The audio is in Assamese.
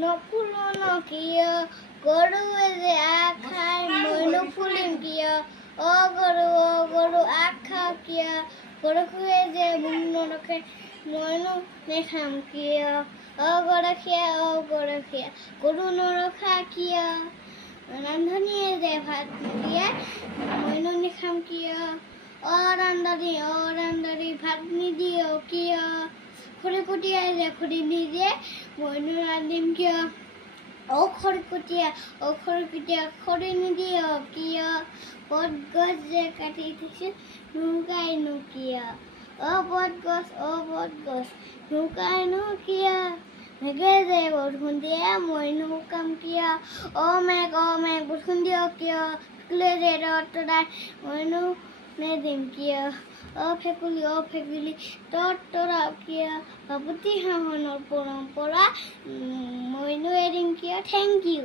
নফুলো নকিয় গৰুৱে যে আগ খাই মই নুফুলিম কিয় অ গৰু আগ খাও কিয় গৰখীয়া যে মোক নৰখে মইনো নেখাম কিয় অ গৰখীয়া গৰু নৰখা কিয় ৰান্ধনীয়ে যে ভাত নিদিয়ে মইনো নেখাম কিয় অ ৰান্ধনী ভাত নিদিয় কিয় খৰিকটীয়াই যে খৰি নিদিয়ে মইনো ৰান্ধিম কিয় অ খৰিকটীয়া খৰি নিদিয় কিয় বটগছ যে কাটি থৈছিল নুকাইনো কিয় অ বটগছ নুকাইনো কিয় মেঘে যে বৰষুণ দিয়ে মইনো শুকাম কিয় অ মেঘ বৰষুণ দিয় কিয় ভেকুলীয়ে যে ৰদ তৰাই মইনো নেদিম কিয় অ ভেকুলী ৰদ তৰাও কিয় বাপুতি সাহোনৰ পৰম্পৰা মইনো এৰিম কিয় থেংক ইউ